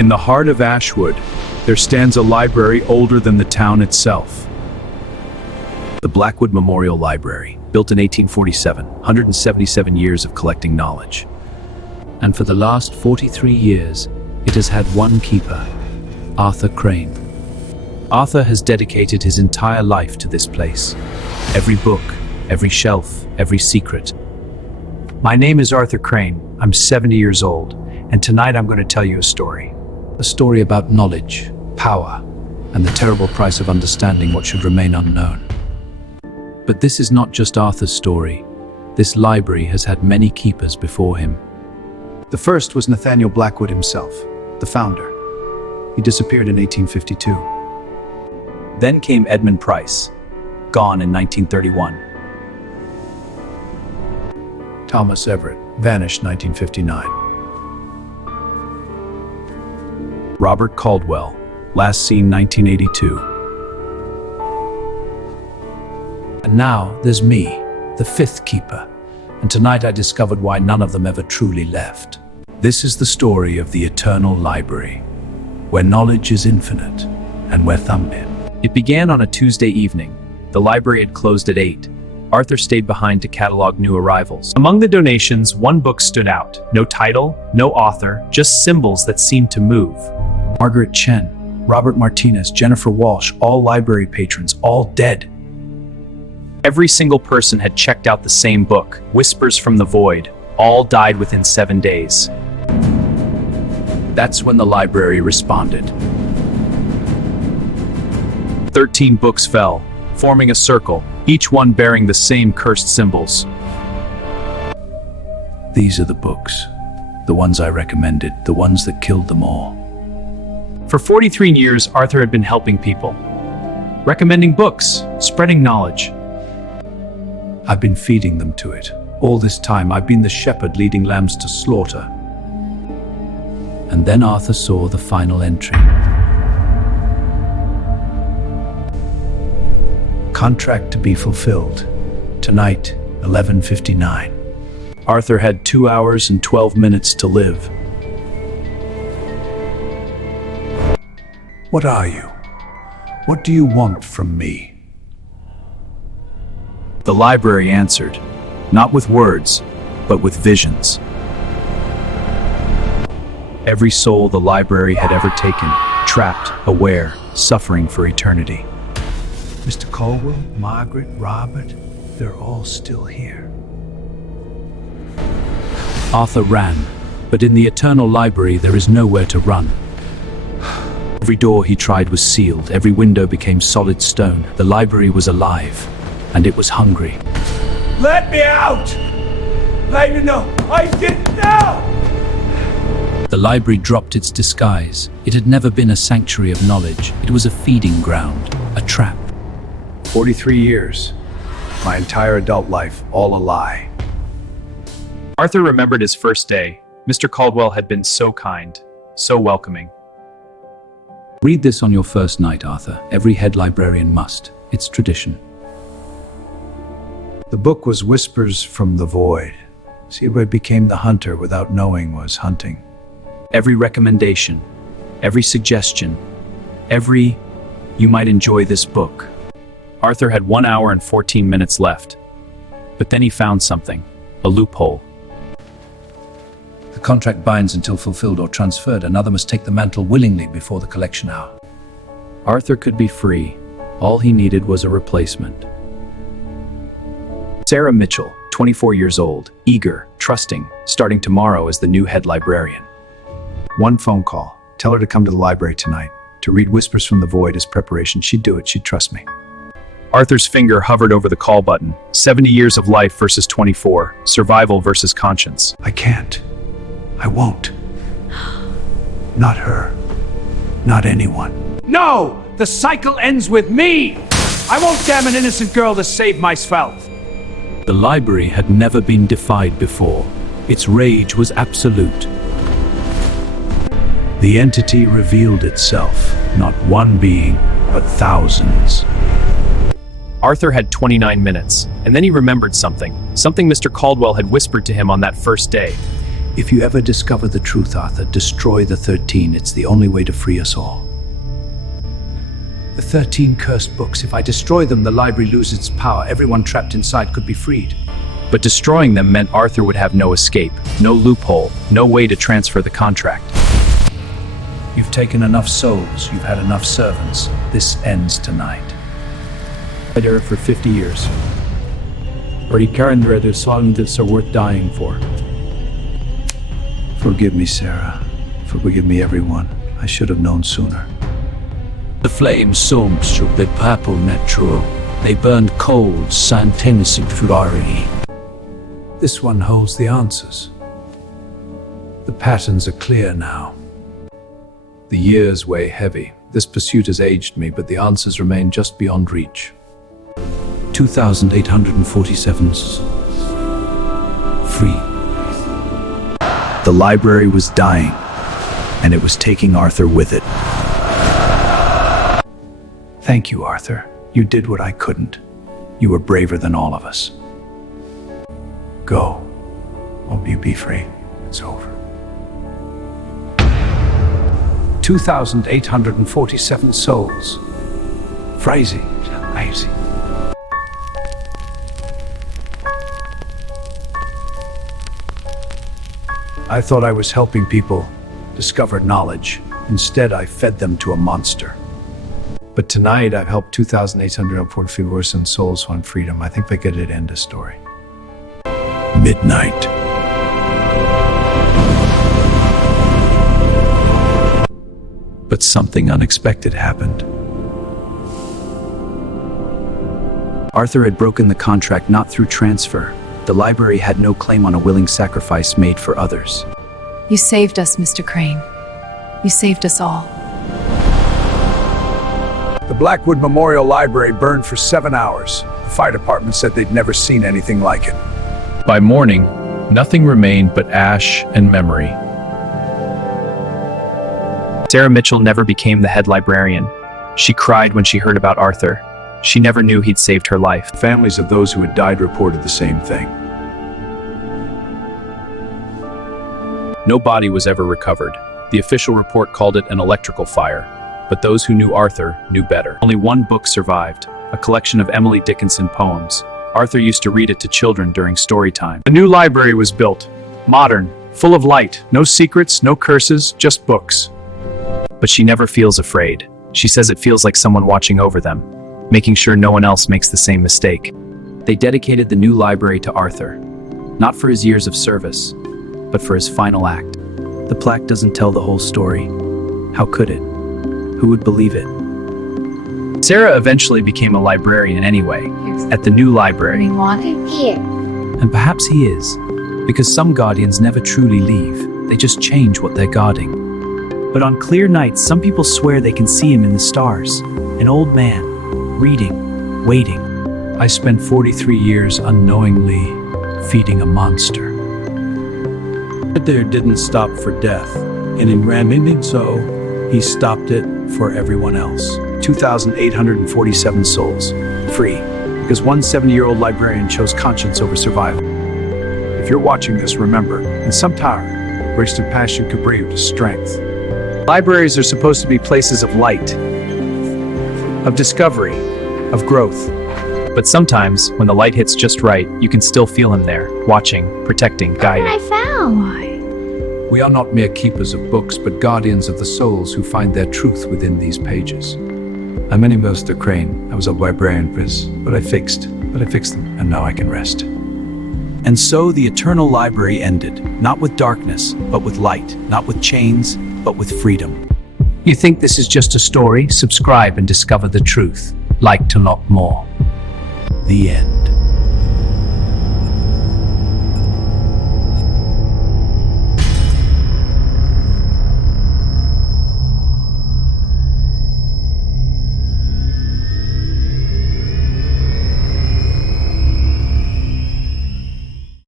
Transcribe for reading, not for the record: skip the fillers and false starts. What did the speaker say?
In the heart of Ashwood, there stands a library older than the town itself. The Blackwood Memorial Library, built in 1847, 177 years of collecting knowledge. And for the last 43 years, it has had one keeper, Arthur Crane. Arthur has dedicated his entire life to this place. Every book, every shelf, every secret. My name is Arthur Crane. I'm 70 years old, and tonight I'm going to tell you a story. A story about knowledge, power, and the terrible price of understanding what should remain unknown. But this is not just Arthur's story. This library has had many keepers before him. The first was Nathaniel Blackwood himself, the founder. He disappeared in 1852. Then came Edmund Price, gone in 1931. Thomas Everett, vanished 1959. Robert Caldwell, last seen 1982. And now there's me, the fifth keeper, and tonight I discovered why none of them ever truly left. This is the story of the eternal library, where knowledge is infinite and where thumbnail. It began on a Tuesday evening. The library had closed at 8. Arthur stayed behind to catalog new arrivals. Among the donations, one book stood out. No title, no author, just symbols that seemed to move. Margaret Chen, Robert Martinez, Jennifer Walsh, all library patrons, all dead. Every single person had checked out the same book, Whispers from the Void. All died within 7 days. That's when the library responded. 13 books fell, forming a circle, each one bearing the same cursed symbols. These are the books, the ones I recommended, the ones that killed them all. For 43 years, Arthur had been helping people, recommending books, spreading knowledge. I've been feeding them to it. All this time, I've been the shepherd leading lambs to slaughter. And then Arthur saw the final entry. Contract to be fulfilled. Tonight, 11:59. Arthur had 2 hours and 12 minutes to live. What are you? What do you want from me? The library answered, not with words, but with visions. Every soul the library had ever taken, trapped, aware, suffering for eternity. Mr. Caldwell, Margaret, Robert, they're all still here. Arthur ran, but in the eternal library there is nowhere to run. Every door he tried was sealed, every window became solid stone. The library was alive, and it was hungry. Let me out! Let me know! I didn't know! The library dropped its disguise. It had never been a sanctuary of knowledge. It was a feeding ground, a trap. 43 years. My entire adult life, all a lie. Arthur remembered his first day. Mr. Caldwell had been so kind, so welcoming. Read this on your first night, Arthur. Every head librarian must. It's tradition. The book was Whispers from the Void. See, I became the hunter without knowing was hunting. Every recommendation, every suggestion, every, you might enjoy this book. Arthur had 1 hour and 14 minutes left. But then he found something, a loophole. The contract binds until fulfilled or transferred. Another must take the mantle willingly before the collection hour. Arthur could be free. All he needed was a replacement. Sarah Mitchell, 24 years old, eager, trusting, starting tomorrow as the new head librarian. One phone call. Tell her to come to the library tonight. To read Whispers from the Void as preparation. She'd do it. She'd trust me. Arthur's finger hovered over the call button. 70 years of life versus 24. Survival versus conscience. I can't. I won't. Not her. Not anyone. No! The cycle ends with me! I won't damn an innocent girl to save myself. The library had never been defied before. Its rage was absolute. The entity revealed itself, not one being, but thousands. Arthur had 29 minutes, and then he remembered something Mr. Caldwell had whispered to him on that first day. If you ever discover the truth, Arthur, destroy the 13. It's the only way to free us all. The 13 cursed books. If I destroy them, the library loses its power. Everyone trapped inside could be freed. But destroying them meant Arthur would have no escape, no loophole, no way to transfer the contract. You've taken enough souls. You've had enough servants. This ends tonight. I did it for 50 years. Already carrying the silence are worth dying for. Forgive me, Sarah. Forgive me, everyone. I should have known sooner. The flames soared through the purple natural. They burned cold, simultaneously fury. This one holds the answers. The patterns are clear now. The years weigh heavy. This pursuit has aged me, but the answers remain just beyond reach. 2,847 free. The library was dying, and it was taking Arthur with it. Thank you, Arthur. You did what I couldn't. You were braver than all of us. Go. Hope you be free. It's over. 2,847 souls. Crazy. Amazing. I thought I was helping people discover knowledge. Instead, I fed them to a monster. But tonight, I've helped 2,844 souls find freedom. I think they could end a story. Midnight. But something unexpected happened. Arthur had broken the contract not through transfer. The library had no claim on a willing sacrifice made for others. You saved us, Mr. Crane. You saved us all. The Blackwood Memorial Library burned for 7 hours. The fire department said they'd never seen anything like it. By morning, nothing remained but ash and memory. Sarah Mitchell never became the head librarian. She cried when she heard about Arthur. She never knew he'd saved her life. Families of those who had died reported the same thing. No body was ever recovered. The official report called it an electrical fire, but those who knew Arthur knew better. Only one book survived, a collection of Emily Dickinson poems. Arthur used to read it to children during story time. A new library was built. Modern, full of light, no secrets, no curses, just books. But she never feels afraid. She says it feels like someone watching over them, making sure no one else makes the same mistake. They dedicated the new library to Arthur, not for his years of service, but for his final act. The plaque doesn't tell the whole story. How could it? Who would believe it? Sarah eventually became a librarian anyway, at the new library. We want him here. And perhaps he is, because some guardians never truly leave. They just change what they're guarding. But on clear nights, some people swear they can see him in the stars. An old man, reading, waiting. I spent 43 years unknowingly feeding a monster. But there didn't stop for death, and in ramming so, he stopped it for everyone else. 2,847 souls, free, because one 70-year-old librarian chose conscience over survival. If you're watching this, remember, in some time, wasted passion could bring you to strength. Libraries are supposed to be places of light, of discovery, of growth. But sometimes, when the light hits just right, you can still feel him there, watching, protecting, guiding. I found. We are not mere keepers of books, but guardians of the souls who find their truth within these pages. I'm Mr. Crane. I was a librarian, but I fixed them, and now I can rest. And so the eternal library ended, not with darkness, but with light, not with chains, but with freedom. You think this is just a story? Subscribe and discover the truth. Like to know more. The end.